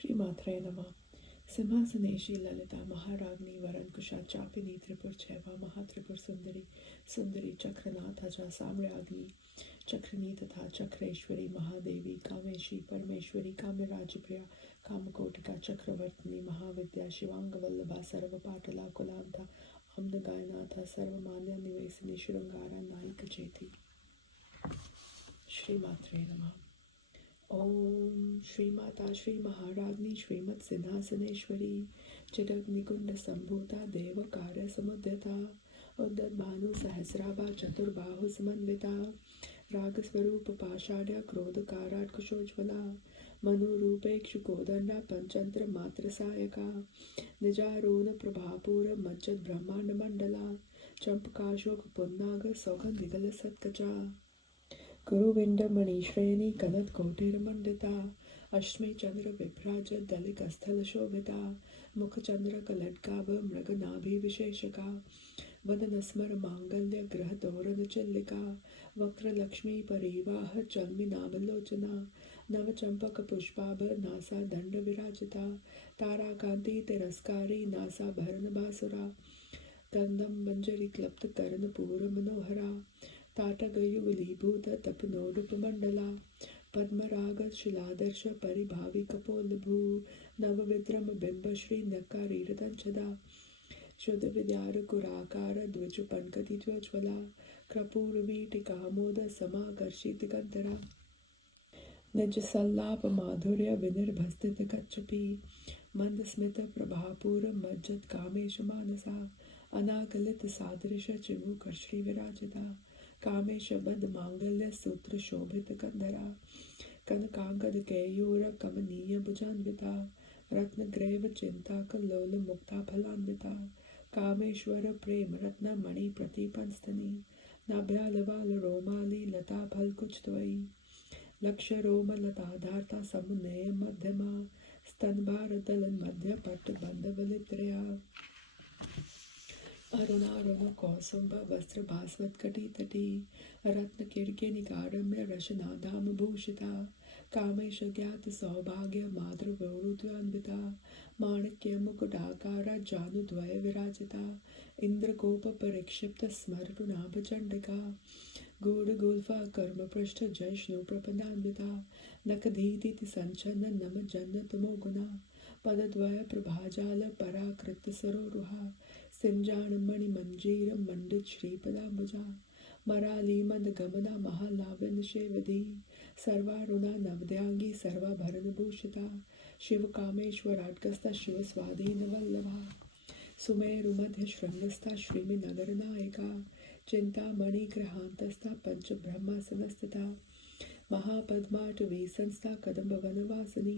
श्रीमात्रे नमः। सिंहासनेशी ललिता महाराज्ञी वरंकुशा चापिनी त्रिपुर छैवा महात्रिपुर सुंदरी सुंदरी चक्रनाथा साम्राज्ञी चक्रनी तथा चक्रेश्वरी महादेवी कामेशी परमेश्वरी काम्यराजप्रिया कामकोटिका चक्रवर्तिनी महाविद्या शिवांग वल्लभा सर्वपाटला कुलांता अम्न गायनाथा सर्वमान्य निवेशिनी शृंगारा नायिक चेती। श्रीमात्रे नमः। ओम श्री माता श्री महाराज्ञी श्रीमत् सिंहासनेश्वरी चिदग्निकुंड संभूता देव कार्य समुद्यता उद्दत भानु सहस्राभा चतुर्बाहु समन्विता राग स्वरूप पाषाढ़ क्रोध काराट कुशोज्वला मनुरूपेक्षु कोदंडा पंचंत्र मात्र सायका निजारोन प्रभापूर मज्जत ब्रह्मांड मंडला चंपकाशोक पुन्नाग सौगंध निगल सत्कचा गुरुविंद मणिश्रेणी कनद कोटिर्मंडिता अश्मि चंद्र विभ्राज दलिक स्थल शोभिता मुख चंद्र कलटकाभ मृग नाभि विशेषका वदन स्मर मांगल्य ग्रह तोरण चिल्लिका वक्र लक्ष्मी परिवाह चलमि नाभलोचना नव चंपक पुष्पाभ नासा दंड विराजिता तारा कांति तिरस्कारी नासा भरण बासुरा गंधम मंजरी क्लप्त कर्ण पूर मनोहरा ताटगयुगलीभूत तपनोडुपमंडला पद्मराग शिलादर्श परिभावी कपोलभू नवविद्रम बिंब श्री नकारीरतंचदा शुद्ध विद्यार कुराकार द्विज पनकति ज्वज्वला क्रपूरवीटिकामोद समाकर्षित गंधरा निज सल्लाप माधुर्य विनिर्भस्तित कच्छपी मंद स्मित प्रभापूर मज्जत कामेश मानसा अनाकलित सादृश चिमुकर श्री विराजिता कामेश बद मांगल्य सूत्र शोभित कंधरा कनकांगद केयूर कमनीय भुजान्विता रत्न ग्रैव चिंता कल्लोल मुक्ता फलान्विता कामेश्वर प्रेम रत्न मणि प्रतिपन स्तनी नाभ्यालवाल रोमाली लता फल कुछ त्वयी लक्ष रोम लता धारता समुन्नय मध्यमा स्तनभार दलन मध्य पट्ट बंद बलित्रया अरुणारुण कौसुंभ वस्त्र भास्वत कटी तटी रत्न किरके निकारम्य रशना धाम भूषिता कामेश ज्ञात सौभाग्य मातृ वरुद्वान्विता माणक्य मुकुटाकारा जानुद्वय विराजिता इंद्रकोप परिक्षिप्त स्मरणाभ चंडिका गूढ़ गुल्फा कर्म पृष्ठ जयष्णु प्रपदान्विता नखधीति संचन्न नम जन्न तमो गुना पदद्वय प्रभाजाल पराकृत सरोरुहा सिंजाण मणि मंजीर मंडित श्रीपदाम्बुजा मराली मंद गमना महालाव्य निषेवधी सर्वारुणा नवद्यांगी सर्वाभरण भूषिता शिव कामेश्वराटकस्ता शिव स्वाधीन वल्लभा सुमेरु मध्य श्रृंगस्था श्रीमि नगर नायिका चिंतामणि गृहांतस्था पंच ब्रह्मासनस्थिता महापद्माटवी संस्था कदम्ब वनवासिनी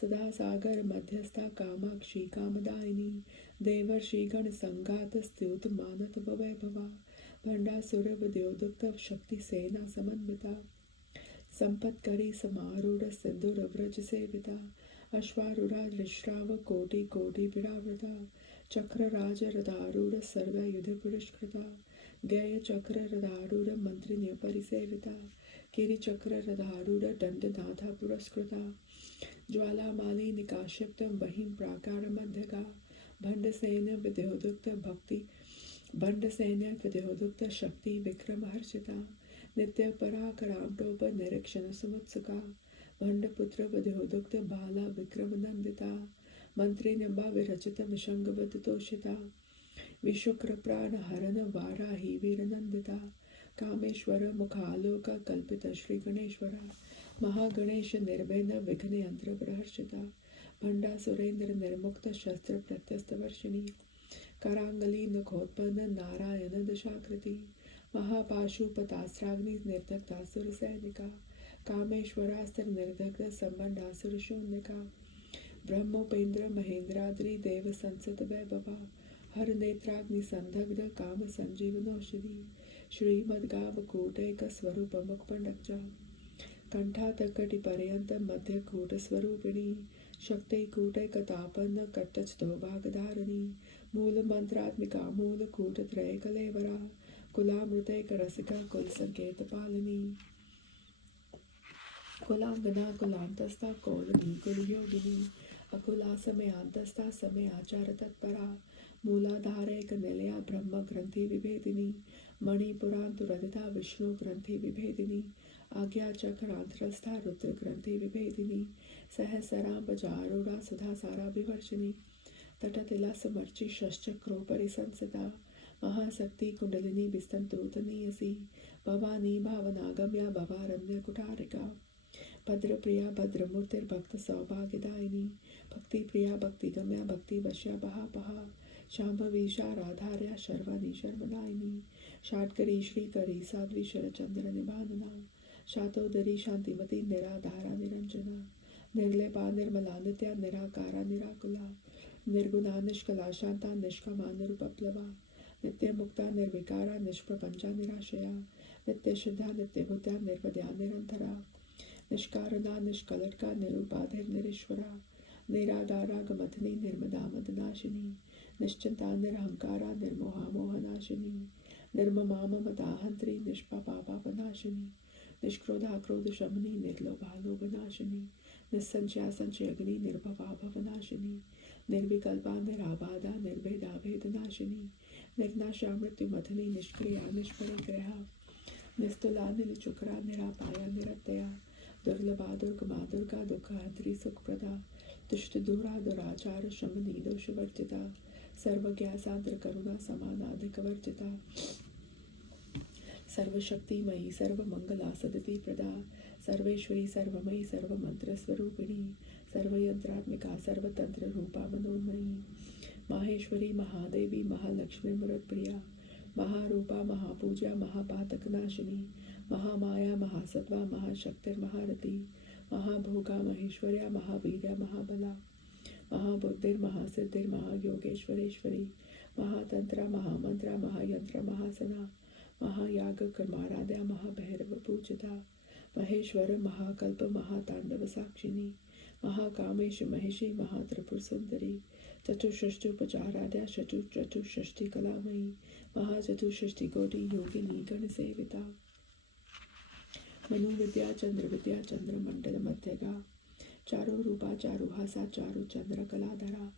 सदा सागर मध्यस्था कामाक्षी कामदायिनी देवर्षि गण संगात स्तुत मानत वैभवा भंडासुर विद्योदुक्त शक्ति सेना समन्विता संपत्करी समारूढ़ सिंधुर व्रज सेविता अश्वारूढ़ा ऋश्राव कोटि कोटि विरावृता चक्र राज रथारूढ़ सर्व युध पुरस्कृता गय चक्र रथारूढ़ मंत्रिण्य परिसेविता किरि चक्र रथारूढ़ दंडनाथा पुरस्कृता ज्वालामाली निकाशिप्त बहिं प्राकार मध्यगा भंड सैन्य विद्योदुक्त भक्ति भंड सैन्य विद्योदुक्त शक्ति विक्रम हर्षिता नित्य पराक्रांतोप निरीक्षण समुत्सुका भंड पुत्र विद्योदुक्त बाला विक्रम नंदिता मंत्री नंबा विरचित निशंगवत तोषिता विशुक्र प्राण हरण वाराही वीर नंदिता कामेश्वर मुखालोक कल्पित श्री गणेश्वरा महागणेश निर्भय विघ्न यंत्र प्रहर्षिता भंडा सुरेंद्र निर्मुक्त शस्त्र प्रत्यस्त वर्षिणी करांगली नखोत्पन्न नारायण दशाकृति महापाशुपतास्त्राग्नि निर्दग्धासुर सैनिका कामेश्वरास्त्र निर्दग्ध संबंधासुर शून्यका ब्रह्मोपेन्द्र महेंद्राद्रि देव संसद वैभवा हर नेत्राग्नि संदग्ध काम संजीवनौषधि श्रीमद्गाव कोटैक स्वरूप मुखपंडक्चा कंठातकटि पर्यंत मध्य कूट स्वरूपिणी शक्ति कूटैक तापन्न कट्टच भागधारिणी मूल मंत्रात्मिका मूल कूट त्रय कलेवरा कुलामृतैक रसिका कुल संकेत पालिनी कुलांगना कुलांतस्था कौलनी कुल योगिनी स्थूला समयांतस्था समय आचार तत्परा मूलाधारैक निलया ब्रह्म ग्रंथि विभेदिनी मणिपुरांतुरधिता विष्णु ग्रंथि विभेदिनी आज्ञा चक्रांतरस्था रुद्र ग्रंथि विभेदिनी सहस्रांबजारूढ़ा सुधा सारा विवर्षिनी तटतिला समर्चि षश्चक्रोपरि संसिता महाशक्ति कुंडलिनी विस्तंतोतनीयसी भवानी भावनागम्या भवारण्य कुठारिका भद्रप्रिया भद्रमूर्तिर्भक्त सौभाग्यदायिनी भक्ति प्रिया भक्ति गम्या भक्ति वश्या बहापहा शांभवी शाराधार्या शर्वाणी शर्मदायिनी षाटकरी श्रीकरी साध्वी शरचंद्र निभानना शातोदरी शांतिमती निराधारा निरंजना निर्लेपा निर्मला नित्या निराकारा निराकुला निर्गुणा निष्कला शांता निष्कामा निरुपप्लवा नित्य मुक्ता निर्विकारा निष्प्रपंचा निराशया नित्य शुद्धा नित्य भूत्या निर्वद्या निरंतरा निष्कारणा निष्कलटका निरुपाधिर निरीश्वरा निरागारा गमथनी निर्मदा मदनाशिनी निश्चिंता निरहंकारा निर्मोहा मोहनाशिनी निर्ममा ममताहंत्री निष्पापापापनाशिनी निष्क्रोधा क्रोध शमनी निर्लोभा लोभनाशिनी निस्संशया संशयग्नि निर्भवा भवनाशिनी निर्विकल्पा निराबाधा निर्भेदा भेदनाशिनी निर्नाशा मृत्युमथनी निष्क्रिया निष्परिग्रहा निस्तुला नीलचुकरा निरापाया निरतया दुर्लभा दुर्गमा दुर्गा दुःखहंत्री सुखप्रदा दुष्ट दूरा दुराचार शमनी दोषवर्जिता सर्वज्ञा सान्द्र करुणा समानाधिक वर्जिता सर्वशक्तिमयी सर्वमंगला सदति प्रदा सर्वेश्वरी सर्वमयी सर्वमंत्र स्वरूपिणी सर्वयंत्रात्मिका सर्वतंत्र रूपा मनोन्मयी माहेश्वरी महादेवी महालक्ष्मी मृतप्रिया महारूपा महापूजा महापातकनाशिनी महामाया महासत्वा महाशक्तिर्महारती महाभोगा महेश्वर्या महावीर्या महाबला महाबुद्धिर्महासिद्धिर्महायोगेश्वरेश्वरी महातंत्रा महामंत्रा महायंत्र महासना महायाग कर्माराध्या महाभैरव पूजिता महेश्वर महाकल्प महातांडव साक्षिणी महाकामेश महेशी महात्रिपुर सुंदरी चतुष्षष्टुपचाराध्या चतुष्षष्टि कलामयी महाचतुष्षष्टि कोटि योगिनी गण सेविता मनुविद्या चंद्र मंडल मध्यगा चारों रूपा चारों हासा चारों चंद्र कलाधरा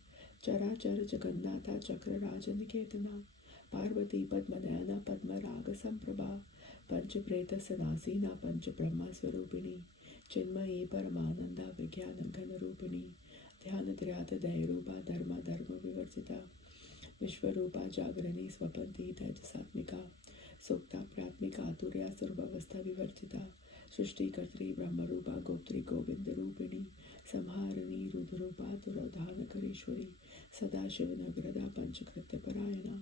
चराचर जगन्नाथा चक्र राजनिकेतना पार्वती पद्मनयना पद्मराग संप्रभा पंच प्रेत सनासीना पंच ब्रह्मा स्वरूपिणी चिन्मयी परमानंदा विज्ञान घन रूपिणी ध्यान ध्यात दय रूपा धर्मा धर्म विवर्जिता विश्वरूपा जागरणी स्वपंथी तेजसात्मिका सुक्ता प्रात्मिका तुर्या सर्वावस्था विवर्जिता सृष्टिकर्त्री ब्रह्मरूपा गोत्री गोविंद रूपिणी संहारिणी रुद्रूपा तुरोधान करेश्वरी सदाशिव नगरदा पंचकृत्य परायणा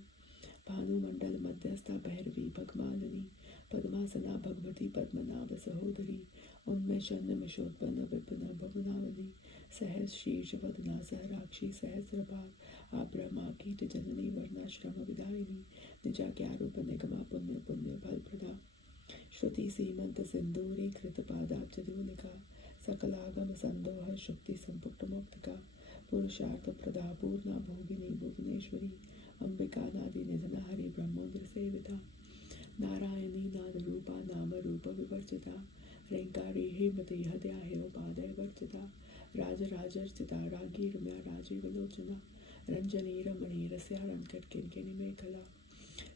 भानुमंडल मध्यस्था भैरवी भगमालिनी पद्मासना भगवती पद्मनाभ सहोदरी उन्मेषन्न मिशोत्पन्न विपिन भवनावली सहस शीर्ष वदना सहराक्षी सहस्रभाग आब्रह्मा कीट जननी वर्णाश्रम विदायिनी निजाज्ञारूप निगमा पुण्य पुण्य फल प्रदा श्रुति सीमंत सिंदूरी कृत पादाब्जदूलिका सकलागम संदोह शुक्ति संपुक्त मुक्तिका पुरुषार्थ प्रदा पूर्णा भोगिनी भुवनेश्वरी अंबिका नादि निधना हरि ब्रह्मोन्द्र सेविता नारायणी नाद रूपा नाम रूप विवर्जिता रेंकारी हेमति हृदया हेमपादय वर्जिता राजराजर्चिता रागी रम्या राजीव लोचना रंजनी रमणी रस्या रंकट किंकिनी मेखला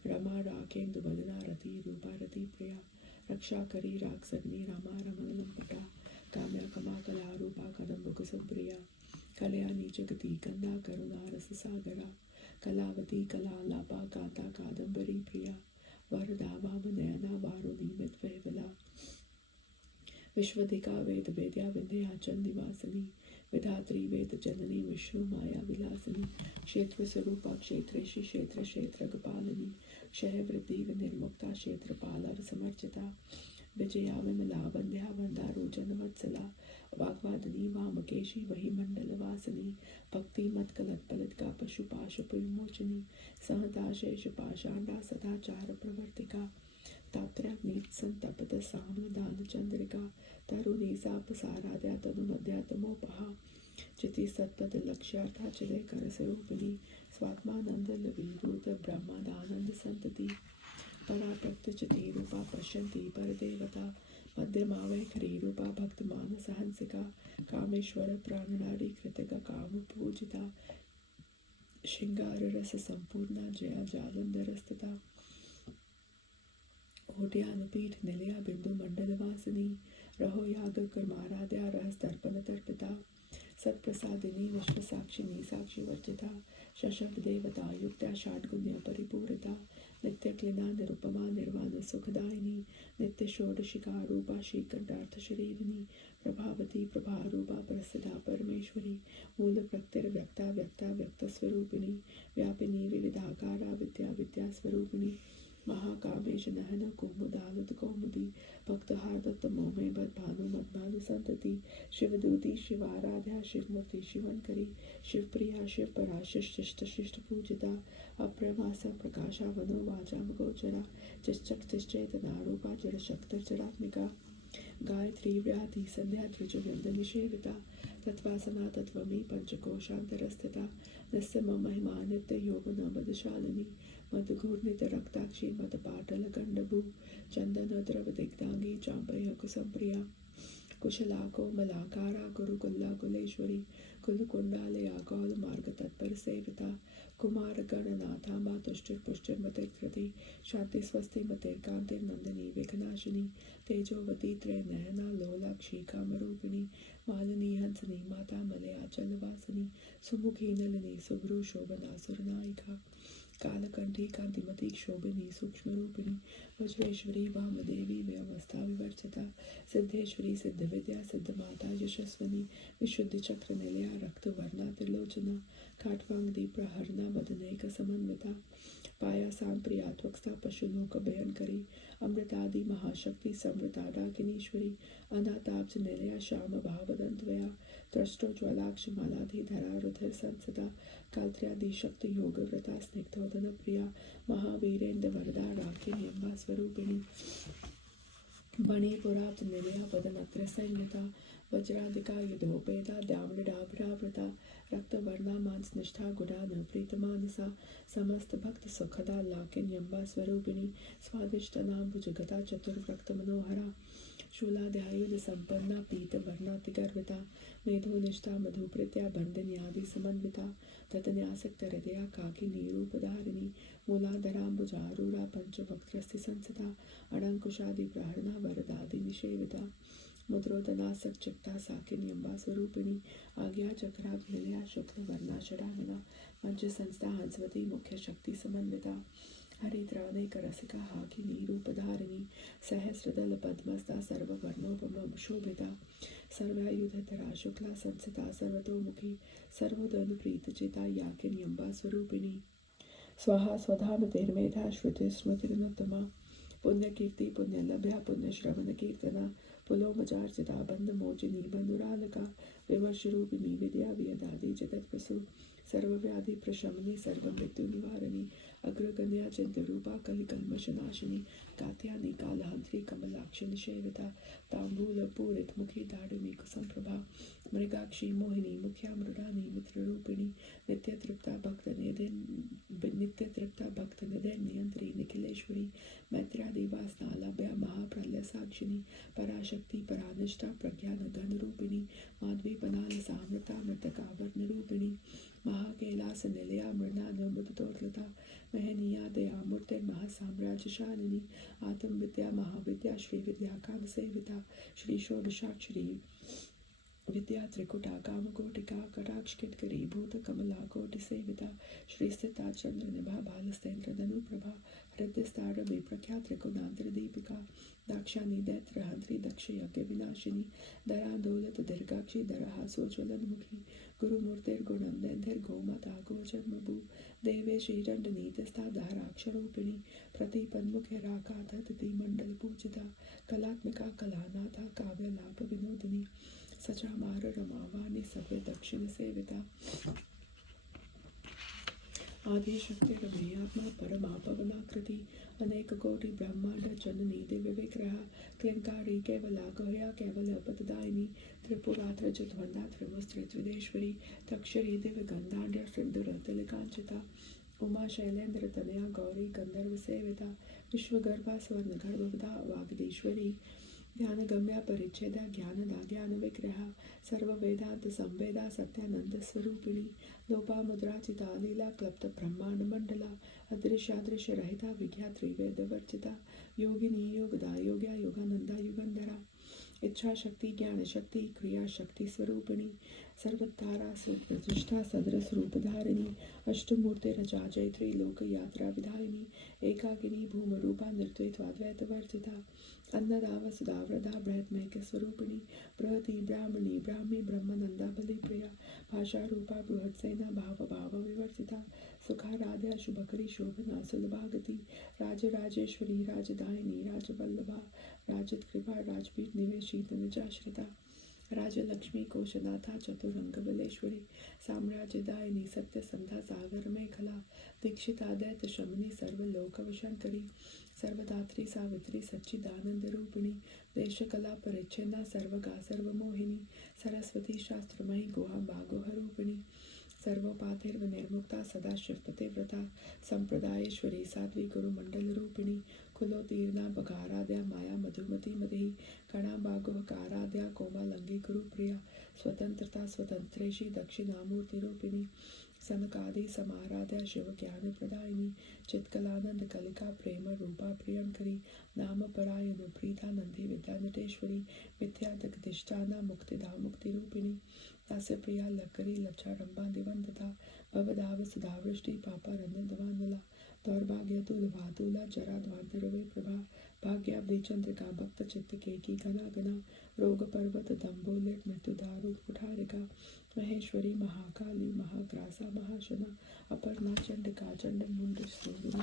रमा राकेन्दु बदना रति रूपा रति प्रिया रक्षा करी राक्षग्नि रामा रमण लंपटा काम्या कमा कला रूपा कदम्ब कुसुम प्रिया कल्याणी जगती कंदा करुणा रस सागरा कलावती कला लापा काता कादम्बरी प्रिया वरदा वाम नयना वारुणी मितवैवला विश्वधिका वेद वेद्या विंध्याचल निवासिनी विधात्री वेद जननी विष्णु माया विलासिनी क्षेत्र स्वरूपा क्षेत्रेशी क्षेत्र क्षेत्र पालिनी क्षय वृद्धि विनिर्मुक्ता क्षेत्र पाला समर्चिता विजया विमला वंद्या वंदारो जनवत्सला वाग्वादिनी वामकेशी वही मंडल वासिनी भक्ति मत कलत पलित का पशुपाशुप विमोचनी सहता शेष पाषांडा सदाचार प्रवर्तिका तात्र्याग्नि संतप्त साम्र दान चंद्रिका तरुणी साप साराध्या तनु मध्या तमोपहा चिति सत्पद लक्ष्यार्था चिदय कर स्वरूपिणी स्वात्मानंद लवीभूत ब्रह्मादानंद संतति पराप्रक्त चिति रूपा पश्यन्ति परदेवता मध्यमा वैखरी रूपा भक्त मानस हंसिका कामेश्वर प्राणनारी कृतिका काम पूजिता श्रृंगार रस संपूर्णा जया जालंधर स्थिता ओट्यानुपीठ निलया बिंदु मंडल वासिनी रहो याग कर्माराध्या रहस दर्पण तर्पिता सत्प्रसादिनी विश्व साक्षिनी साक्षी वर्जिता शशक देवता युक्ता षाड्गुण्य परिपूरिता नित्य क्लिना निरुपमा निर्वाण सुखदायिनी नित्य षोडशिका रूपा श्रीकंठार्थ शरीरिणी प्रभावती प्रभारूपा प्रसिद्धा परमेश्वरी मूल प्रत्यय व्यक्ता व्यक्ता व्यक्त स्वरूपिणी व्यापिनी विविधाकारा विद्या विद्या स्वरूपिणी महाकामेश नहन कुमुदालत कौमुदी भक्तहार दत्त मोहे बद भानु मद भानु संतति शिवदूती शिवाराध्या शिवमूर्ति शिवनकरी शिवप्रिया शिव पराशिष शिष्ट शिष्ट पूजिता अप्रमासा प्रकाशा वनो वाचा गोचरा चिश्चक चिश्चेतना रूपा जड़ शक्त जड़ात्मिका गायत्री व्याधि संध्या त्रिजुवृंद निषेविता तत्वासना तत्वमी पंचकोशांतरस्थिता नस्य महिमा नित्य यौवन मदशालिनी मदघूर्णित रक्ताक्षी मद पाटल गंडभू चंदन द्रव दिग्धांगी चांपय कुसंप्रिया कुशलाको मलाकारा कुरुकुल्ला कुलेश्वरी कुलकुंडालया कौल मार्ग तत्पर सेविता कुमार गणनाथा मा तुष्टिर पुष्टिर मतिर्कृति शांति स्वस्ति मतिर्कांति नंदिनी विघ्नाशिनी तेजोवती त्रय नयना लोलाक्षी कामरूपिणी मालिनी हंसनी माता मलयाचल वासिनी सुमुखी नलिनी सुभ्रु शोभना सुरनायिका कालकंठी कांतिमती शोभिनी सूक्ष्म रूपिणी वज्रेश्वरी वामदेवी व्यवस्था विवर्जिता सिद्धेश्वरी सिद्ध विद्या सिद्ध माता यशस्विनी विशुद्धि चक्र निलया रक्त वर्णा त्रिलोचना काठवांगदी प्रहरना वदनैक समन्विता पाया सांप्रिया त्वक्स्था पशुलोक भयंकरी अमृतादि महाशक्ति समृता डाकिनीश्वरी अनाताब्ज निलया श्याम भावदंतवया त्रष्टोज्वलाक्ष मालाधिधरा रुधिर संसदा कालत्र्यादि शक्ति योग व्रता स्निग्धोदन प्रिया महावीरेन्द्र वरदा राकिनी अम्बा स्वरूपिणी मणिपुराब्ज निलया वदनत्र संयुता वज्राधिका युधोपेता द्यामृडाभ्रावृता रक्तवर्णा मांस निष्ठा गुडान प्रीतमानसा समस्त भक्त सुखदा लाकिन्यम्बा स्वरूपिणी स्वादिष्टनाम्बुजगता चतुर्वक्त मनोहरा शूलाध्यायुध संपन्ना पीत वर्णातिगर्विता मेधोनिष्ठा मधुप्रीत्या बंधन्यादि समन्विता ततन्यासक्त हृदया काकिनी रूपधारिणी मूलाधराम्बुजारूढ़ा पंचवक्त्रस्ति संसता अणंकुशादि प्रहरणा वरदादि निषेविता मुद्रोदनासक चित्ता साकिन्यम्बा स्वरूपिणी आज्ञा चक्रा निलया शुक्ल वर्णा षडानना मंच संस्था हंसवती मुख्य शक्ति समन्विता हरिद्रानेक रसिका हाकिनी रूपधारिणी सहस्रदल पद्मस्ता सर्ववर्णोपम शोभिता सर्वायुधरा शुक्ला संसिता सर्वतोमुखी सर्वोदन प्रीतचिता याकिन्यम्बा स्वरूपिणी स्वाहा स्वधाम तेर्मेधा श्रुति स्मृतिरुत्तमा पुण्यकीर्ति पुण्यलभ्या पुण्यश्रवण कीर्तना पुलोमचार्चिता बंध मोचिनी बंधुरालका विमर्श रूपिणी विद्या वियदादि जगत प्रसु सर्वव्याधि प्रशमनी सर्व मृत्यु निवारणी अग्रगण्या चिंत रूपा कलिकल्मषनाशिनी कात्यानी कालहंत्री कमलाक्ष निषेविता तांबूल पूरित मुखी दाड़ुनी कुसंप्रभा मृगाक्षी मोहिनी मुख्या मृडानी मित्र रूपिणी नित्य तृप्ता भक्त निधे नियंत्री निखिलेश्वरी मैत्रादि वासना लभ्या महाप्रलय साक्षिणी पराशक्ति परानिष्ठा प्रज्ञान घन रूपिणी माधवी पनाल सामृता मृतका वर्ण रूपिणी महाकैलास निलया मृणान मुदतोत्लता महनीया दया मूर्ति महासाम्राज्यशालिनी आत्म विद्या महाविद्या श्री विद्या काम सेविता श्री षोडशाक्षरी विद्या त्रिकुटा कामकोटिका कटाक्ष किटकरी भूत कमला कोटि सेविता श्री स्थिता चंद्र निभा बालस्तेन्द्र धनु प्रभा हृदयस्तारभि प्रख्यात त्रिकुणांतर दीपिका दाक्षानी दैत्र हंत्री दक्ष यज्ञ विनाशिनी दरांदोलत दीर्घाक्षी दरहा सोज्वलन मुखी गुरुमूर्तिर्गुणम दैर्घ्य गोमाता गोजन्मभू देवे श्रीदंड नीतस्था धाराक्षरूपिणी प्रतिपन्मुखे राकाधति मंडल पूजिता कलात्मिका कलानाथा काव्य लाभ विनोदिनी सचामार रमावाणी सभ्य दक्षिण सेविता आदिशक्ति रमयात्मा परमा पवनाकृति अनेक कोटि ब्रह्मांड जननी दिव्य विग्रह क्लिंकारी केवला गौया केवल पतदायिनी त्रिपुरा त्रिजध्वंदा त्रिवस्त्र त्रिदेश्वरी तक्षरी दिव्य गंधांड्य सिंधुर तिलकांचिता उमा शैलेन्द्र तनया गौरी गंधर्व सेविता विश्वगर्भा स्वर्ण गर्भवदा वागदीश्वरी ध्यानगम्या परिच्छेदा ज्ञानदा ज्ञानविग्रहा सर्ववेदान्तसंवेदा सत्यानन्दस्वरूपिणी लोपामुद्राचिता लीला क्लप्तब्रह्माण्डमण्डला अदृश्यादृश्यरहिता विज्ञात्रिवेदवर्जिता योगिनी योगदा योग्या योगानन्दा युगन्धरा इच्छा शक्ति ज्ञान शक्ति क्रिया शक्ति स्वरूपिणी सर्वतारा सुप्रतिष्ठा सदरस रूपधारिणी अष्टमूर्ति रचा जयत्री लोक यात्रा विधायिनी एकाकिनी भूमरूपा नृत्वैत्वाद्वैत वर्जिता अन्नदा वसुधा वृदा बृहत्मैक स्वरूपिणी बृहति ब्राह्मणी ब्राह्मी ब्रह्मनंदा बलिप्रिया भाषा रूपा बृहत्सेना भाव भाव विवर्जिता सुखाराध्या शुभकरी शोभना सुलभागति राजराजेश्वरी राजदायिनी राजवल्लभा राजत्कृपा राजपीठ निवेशित निजाश्रिता राजलक्ष्मी कोशनाथा चतुरंग बलेश्वरी साम्राज्यदायिनी सत्यसंधा सागर मेखला दीक्षिता दैत शमनी सर्वलोकवशंकरी सर्वदात्री सावित्री सच्चिदानंद रूपिणी देशकला परिच्छेन्ना सर्वगा सर्वमोहिनी सरस्वती शास्त्रमयी गुहा भागोहरूपिणी सर्वोपाधिर्व निर्मुक्ता सदाशिवपते व्रता संप्रदायेश्वरी साध्वी गुरुमंडल रूपिणी कुलोतीर्णा बघाराध्या माया मधुमती मदेही कणाभागोहकाराध्या कोमालंगी गुरुप्रिया स्वतंत्रता स्वतंत्रेशी दक्षिणामूर्ति रूपिणी सनकादि समाराध्या शिव ज्ञान प्रदायिनी चित्कलानंद कलिका प्रेम रूपा प्रियंकरी नाम परायण प्रीता नंदी विद्या नटेश्वरी मिथ्या जगदिष्टाना मुक्तिदा मुक्ति रूपिणी दास्य प्रिया लकरी लच्छा रंबा दिवंदता भवदाव सुधावृष्टि पापा रंजनदवानला दौर्भाग्य दूलभातुला जरा द्वांतरवे प्रभा भाग्याब्धि चंद्रिका भक्त चित्त केकी घना घना रोग पर्वत दम्भोलेट मृत्युदारु कुठारिका महेश्वरी महाकाली महाग्रासा महाशना अपर्णा चंडिका चंड मुंड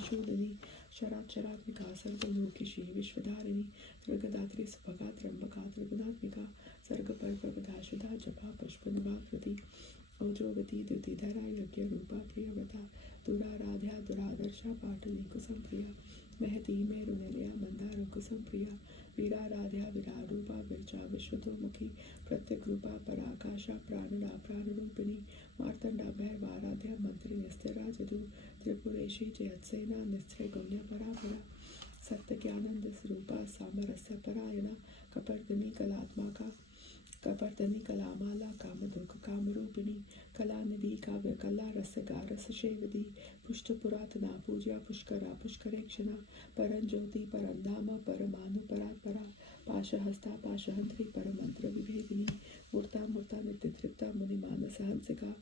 शूलिनी शराचरात्मिका सर्वलोकिशी विश्वधारिणी त्रिगदात्री सुभगा त्र्यंबका त्रिगुणात्मिका सर्ग पर्वदाशुधा जपा पुष्प निभाकृति औजोगति द्युतिधरा यज्ञ रूपा प्रियव्रता दुराराध्या दुरादर्शा पाटली कुसुम प्रिया महती मेरुनिलया मंदार कुसुम प्रिया वीराराध्या विरारूपा विरचा विश्वतोमुखी प्रत्यक रूपा पराकाशा प्राणडा प्राणरूपिणी मार्तंडा भैरवाराध्या मंत्री निस्तिरा जदु त्रिपुरेशी जयत्सेना निस्त्रे गौण्य परापरा सत्यज्ञानंद स्वरूपा सामरस्य परायणा कपर्दनी कलात्माका कपर्दनी कलामाला कामदुख कामरूपिणी कलानिधि काव्य कला रस गारस शेवदी पुष्ट पुरातना पूज्या पुष्करा पुष्करेक्षणा परंज्योति परंधामा परमानु परात्परा पाशहस्ता पाशहंत्री परमंत्र विभेदिनी मूर्ता मूर्ता नित्यतृप्ता मुनिमानस हंसिका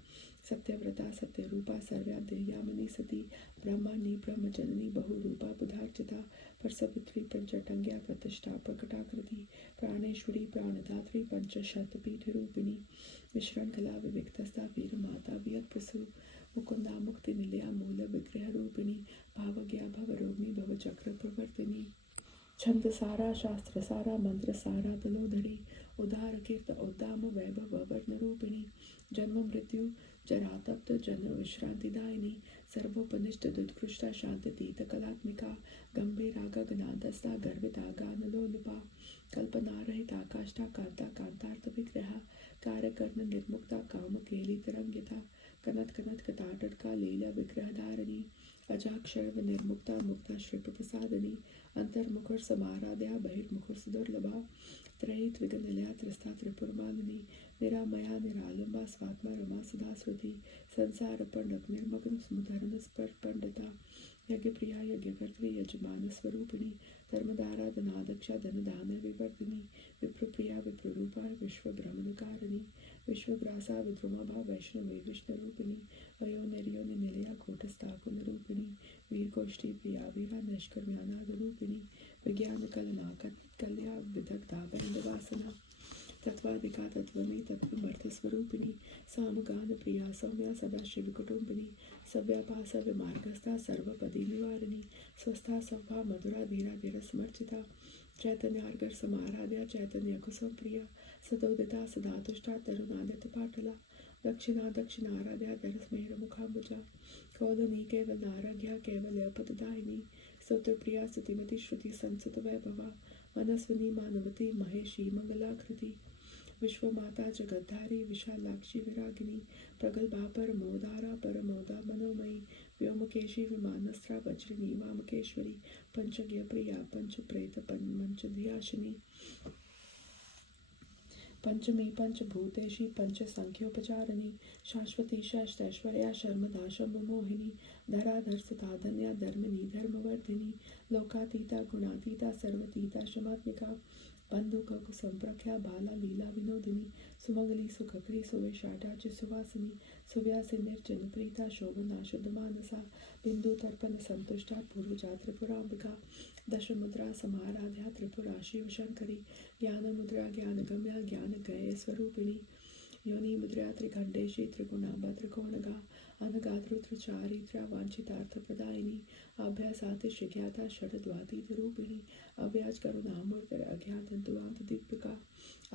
सत्यव्रता सत्यरूपा सर्व्यादेयामनी सती ब्रह्मांडी ब्रह्मजननी बहुरूपा बुधार्चिता परसवित्री पंचटंग्या प्रतिष्ठा प्रकटाकृति प्राणेश्वरी प्राणदात्री पंचशतपीठ रूपिणी विश्रंखला विविक्तस्था वीर माता वियत प्रसु मुकुंदा मुक्ति निलया मूल विग्रह रूपिणी भावज्ञा भवरोगिणी भवचक्र प्रवर्तिनी छंद सारा शास्त्र सारा मंत्र सारा तलोधरी उदार कीर्त उद्दाम वैभव वर्ण रूपिणी जन्म मृत्यु जरातप्त जन विश्रांतिदायिनी सर्वोपनिष्ठ दुत्कृष्टा शांतितीत कलात्मिका गंभीरागा गनादस्ता गर्विता गानलोलुपा कल्पना रहिता काष्ठा कांता कांतार्थ विग्रहा कार्यकर्ण निर्मुक्ता काम केली तरंगिता कनत कनत कटाटका लीला विग्रह धारिणी अजाक्षर व निर्मुक्ता मुक्ता श्रीप प्रसादिनी अंतर्मुखर समाराध्या बहिर्मुखर सुदुर्लभा त्रयित विघ्नलया त्रस्ता त्रिपुरमालिनी निरामया निरालंबा स्वात्मा रमा सदा श्रुति संसार पंडक निर्मग्न समुधरण स्पर्श पंडिता यज्ञ प्रिया यज्ञकर्त्री यजमान स्वरूपिणी धर्मधारा धनादक्षा धनदान विवर्धिनी विप्रप्रिया विप्ररूपा विश्व भ्रमणकारिणी विश्वग्रासा विद्रुमाभा वैष्णवी विष्णुरूपिणी वयो निर्यो निलया कोटस्थाकुल रूपिणी वीरगोष्ठी प्रिया वीरा नैष्कर्म्यानाद रूपिणी विज्ञान कलना कल्या विदग्धा बैंडवासना तत्वाधिका तत्वमी तत्वमर्थ स्वरूपिणी सामगान प्रिया सौम्या सदाशिव कुटुंबिनी सव्यापा सव्य मार्गस्था सर्वपदी निवारिणी स्वस्था सभा मधुरा धीरा धीर समर्चिता चैतन्यार्गर समाराध्या चैतन्य कुसुम प्रिया सदोदिता सदातुष्टा तरुणादित पाटला दक्षिणा दक्षिणाराध्या दरस्मेर मुखाम्बुजा कौलनी केवल नाराध्या केवल अपतदायिनी स्तोत्र प्रिया स्तुतिमती श्रुति संसत वैभवा मनस्विनी मानवती महेशी मंगलाकृति विश्वमाता जगद्धारी विशालाक्षी विरागिनी प्रगल्भा परमोदारा परमोदा मनोमयी व्योमकेशी विमानस्त्रा वज्रिणी वामकेश्वरी पंचज्ञ प्रिया पंचप्रेत पंचधियाशिनी पंचमी पंचभूतेशी पंचसंख्योपचारिणी शाश्वती शैश्वर्या शर्मदा शंभुमोहिनी धराधर सुता धन्या धर्मिणी धर्मवर्धिनी लोकातीता गुणातीता सर्वतीता शमात्मिका बंधुक संप्रख्या बाला लीला विनोदिनी सुमंगली सुखकरी सुवेशाटा सुवासिनी सुव्यासी निर्जन प्रीता शोभना शुद्ध मानसा बिंदु तर्पण संतुष्टा पूर्वजा त्रिपुरांबिका दशमुद्रा समाराध्या त्रिपुरा शिव शंकरी ज्ञान मुद्रा ज्ञान गम्या ज्ञान गये स्वरूपिणी योनि मुद्रा त्रिखंडेशी त्रिगुणांबा त्रिकोणगा अनगात्रुचारित्र्या वांछितार्थ प्रदायिनी अभ्यासाति शिज्ञाता षडद्वातीत रूपिणी अव्याज करुणामूर्ति अज्ञातंतुवांत दीपिका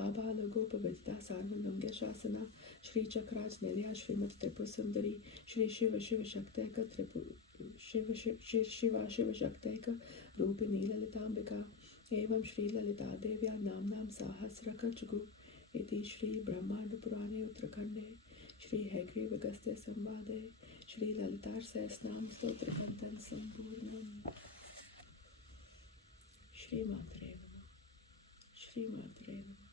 आबाल गोपविदिता सार्वलंघ्य शासना श्री चक्राज निलया श्रीमती त्रिपुर सुंदरी श्री शिव शिव शक्तैक त्रिपुर शिव शक्तैक रूपिणी ललितांबिका एवं श्री ललिता देव्या नाम सहस्रकचगु इति श्री ब्रह्मांड पुराणे उत्तरखंडे श्री हैग्रीव अगस्त्य संवादे श्री ललितार सहस्रनाम स्तोत्र कंतन संपूर्णम। श्री मात्रे नमः। श्री मात्रे नमः।